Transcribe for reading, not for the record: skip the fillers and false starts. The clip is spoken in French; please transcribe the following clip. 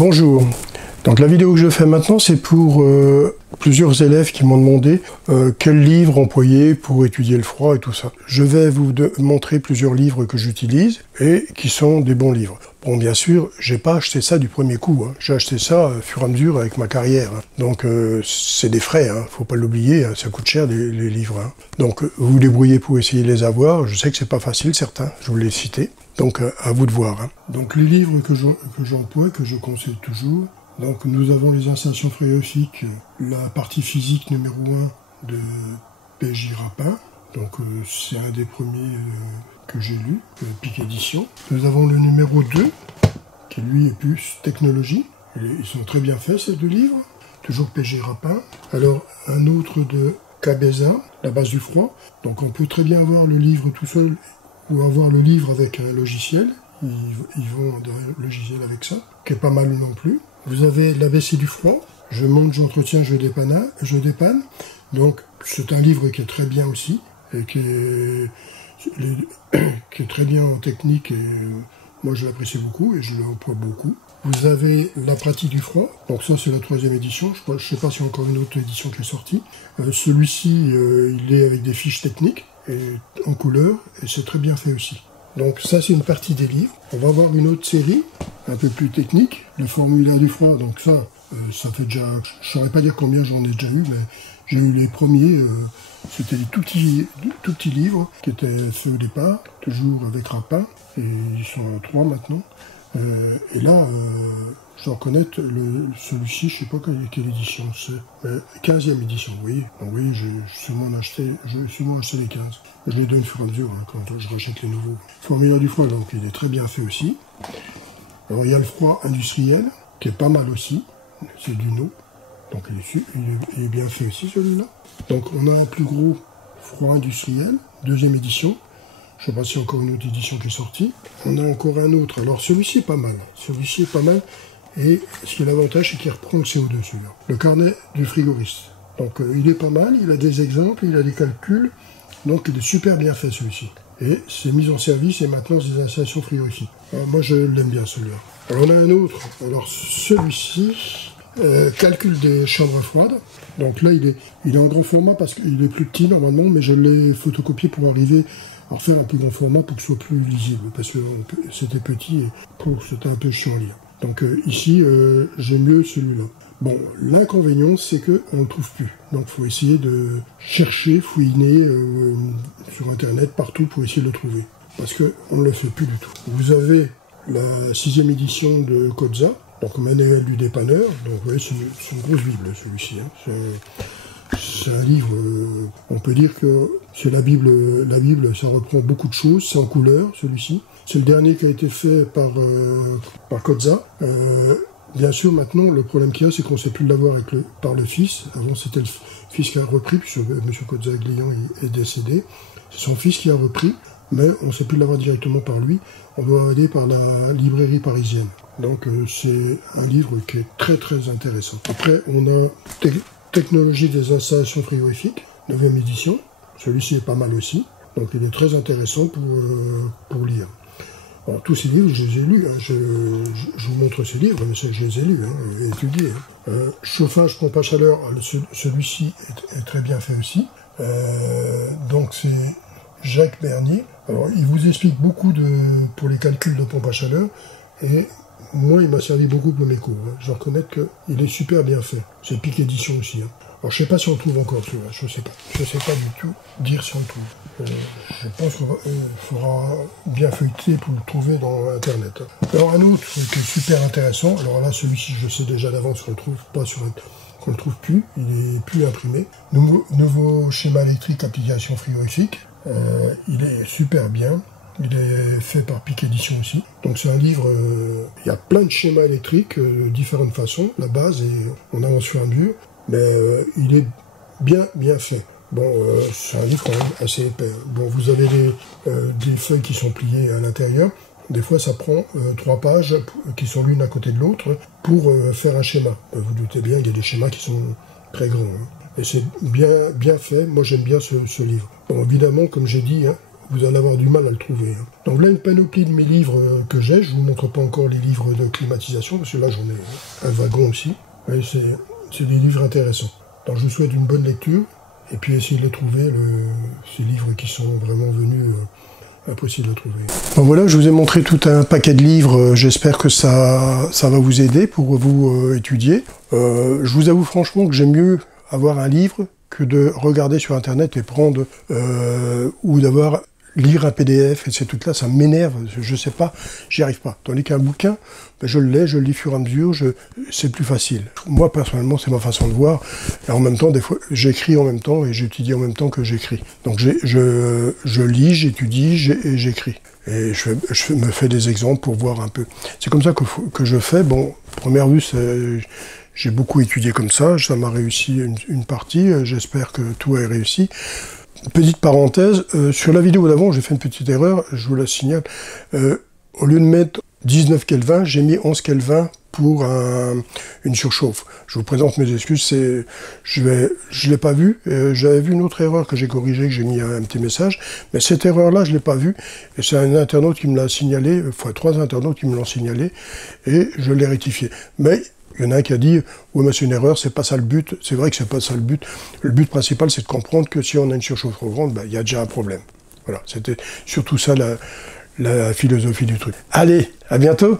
Bonjour, donc la vidéo que je fais maintenant c'est pour plusieurs élèves qui m'ont demandé quel livre employer pour étudier le froid et tout ça. Je vais vous montrer plusieurs livres que j'utilise et qui sont des bons livres. Bon, bien sûr, j'ai pas acheté ça du premier coup, hein. J'ai acheté ça au fur et à mesure avec ma carrière, hein. Donc c'est des frais, hein. Faut pas l'oublier, hein. Ça coûte cher les livres, hein. Donc vous vous débrouillez pour essayer de les avoir. Je sais que c'est pas facile certains, je vous les cite. Donc à vous de voir, hein. Donc les livres que j'emploie, que je conseille toujours. Donc nous avons les installations phréophiques, la partie physique numéro 1 de P.J. Rapin. Donc c'est un des premiers que j'ai lu, Pic Édition. Nous avons le numéro 2, qui lui est plus technologie. Ils sont très bien faits ces deux livres, toujours P.J. Rapin. Alors un autre de Cabezin, La base du froid. Donc on peut très bien avoir le livre tout seul ou avoir le livre avec un logiciel. Ils vont un logiciel avec ça, qui est pas mal non plus. Vous avez l'ABC du froid, je monte, j'entretiens, je dépanne. Donc c'est un livre qui est très bien aussi, et qui est très bien en technique, et moi je l'apprécie beaucoup et je l'emploie beaucoup. Vous avez La pratique du froid, donc ça c'est la 3e édition, je ne sais pas s'il y a encore une autre édition qui est sortie. Celui-ci, il est avec des fiches techniques, et en couleur, et c'est très bien fait aussi. Donc ça c'est une partie des livres. On va voir une autre série, un peu plus technique, le formulaire du froid. Donc ça fait déjà, je ne saurais pas dire combien j'en ai déjà eu, mais j'ai eu les premiers, c'était des tout petits livres qui étaient faits au départ, toujours avec Rapin, et ils sont 3 maintenant. Et là, je dois reconnaître celui-ci, je ne sais pas quelle édition c'est, 15e édition, oui. Donc, oui, j'ai souvent acheté les 15. Je les donne au fur et à mesure, hein, quand je rachète les nouveaux. Formulaire du froid, donc il est très bien fait aussi. Alors il y a le froid industriel, qui est pas mal aussi, c'est du No. Donc il est bien fait aussi celui-là. Donc on a un plus gros froid industriel, 2e édition. Je ne sais pas s'il y a encore une autre édition qui est sortie. On a encore un autre. Alors celui-ci est pas mal. Celui-ci est pas mal. Et ce qui est l'avantage, c'est qu'il reprend le CO2 celui-là. Le carnet du frigoriste. Donc il est pas mal, il a des exemples, il a des calculs. Donc il est super bien fait celui-ci. Et c'est mis en service et maintenant des installations frigorifiques. Alors, moi je l'aime bien celui-là. Alors on a un autre. Alors celui-ci, calcul des chambres froides. Donc là il est en grand format parce qu'il est plus petit normalement, mais je l'ai photocopié pour arriver à refaire un plus grand format pour que ce soit plus lisible, parce que c'était petit et c'était un peu chiant à lire. Donc ici, j'aime mieux celui-là. Bon, l'inconvénient, c'est qu'on ne le trouve plus. Donc il faut essayer de chercher, fouiner sur Internet, partout, pour essayer de le trouver. Parce qu'on ne le fait plus du tout. Vous avez la 6e édition de Koza, donc Manuel du dépanneur. Donc vous voyez, c'est une grosse Bible, celui-ci, hein. C'est un livre, on peut dire que c'est la Bible, ça reprend beaucoup de choses, c'est en couleur, celui-ci. C'est le dernier qui a été fait par Koza. Bien sûr, maintenant, le problème qu'il y a, c'est qu'on ne sait plus l'avoir par le fils. Avant, c'était le fils qui a repris, puisque M. Koza-Glian est décédé. C'est son fils qui a repris, mais on ne sait plus l'avoir directement par lui. On doit aller par la librairie parisienne. Donc, c'est un livre qui est très, très intéressant. Après, on a Technologie des installations frigorifiques, 9e édition. Celui-ci est pas mal aussi. Donc il est très intéressant pour lire. Alors tous ces livres, je les ai lus. Hein. Je vous montre ces livres, mais je les ai lus, hein, et étudiés. Hein. Chauffage, pompe à chaleur, celui-ci est très bien fait aussi. Donc c'est Jacques Bernier. Alors il vous explique beaucoup pour les calculs de pompe à chaleur. Et moi, il m'a servi beaucoup pour mes cours. Hein. Je reconnais qu'il est super bien fait. C'est Pic Édition aussi. Hein. Alors, je ne sais pas si on le trouve encore, celui-là. Je ne sais pas. Je ne sais pas du tout dire si on le trouve. Je pense qu'il faudra bien feuilleter pour le trouver dans Internet. Hein. Alors, un autre qui est super intéressant. Alors là, celui-ci, je sais déjà d'avance qu'on ne le trouve plus. Il est plus imprimé. Nouveau schéma électrique application frigorifique. Il est super bien. Il est fait par Pic Édition aussi. Donc c'est un livre, il y a plein de schémas électriques de différentes façons. La base, on avance sur un mur, mais il est bien fait. Bon, c'est un livre quand même assez épais. Bon, vous avez des feuilles qui sont pliées à l'intérieur. Des fois, ça prend 3 pages qui sont l'une à côté de l'autre pour faire un schéma. Vous doutez bien, il y a des schémas qui sont très grands. Hein. Et c'est bien fait. Moi, j'aime bien ce livre. Bon, évidemment, comme j'ai dit, hein, vous allez avoir du mal à le trouver. Hein. Donc là, une panoplie de mes livres que j'ai. Je ne vous montre pas encore les livres de climatisation, parce que là, j'en ai un wagon aussi. C'est des livres intéressants. Donc je vous souhaite une bonne lecture, et puis essayez de trouver ces livres qui sont vraiment venus impossibles à trouver. Donc voilà, je vous ai montré tout un paquet de livres. J'espère que ça va vous aider pour vous étudier. Je vous avoue franchement que j'aime mieux avoir un livre que de regarder sur internet et prendre ou d'avoir lire un PDF et ces trucs-là, ça m'énerve, je sais pas, j'y arrive pas. Tandis qu'un bouquin, ben je le lis au fur et à mesure, c'est plus facile. Moi, personnellement, c'est ma façon de voir. Et en même temps, des fois, j'écris en même temps et j'étudie en même temps que j'écris. Donc je lis, j'étudie et j'écris. Et je me fais des exemples pour voir un peu. C'est comme ça que je fais. Bon, première vue, j'ai beaucoup étudié comme ça m'a réussi une partie, j'espère que tout est réussi. Petite parenthèse, sur la vidéo d'avant, j'ai fait une petite erreur, je vous la signale. Au lieu de mettre 19 Kelvin, j'ai mis 11 Kelvin pour une surchauffe. Je vous présente mes excuses, je l'ai pas vu. J'avais vu une autre erreur que j'ai corrigée, que j'ai mis un petit message, mais cette erreur-là, je l'ai pas vue. Et c'est un internaute qui me l'a signalé, enfin 3 internautes qui me l'ont signalé, et je l'ai rectifié. Mais il y en a un qui a dit « Oui, mais c'est une erreur, c'est pas ça le but. » C'est vrai que c'est pas ça le but. Le but principal, c'est de comprendre que si on a une surchauffe trop grande, ben, il y a déjà un problème. Voilà, c'était surtout ça la philosophie du truc. Allez, à bientôt!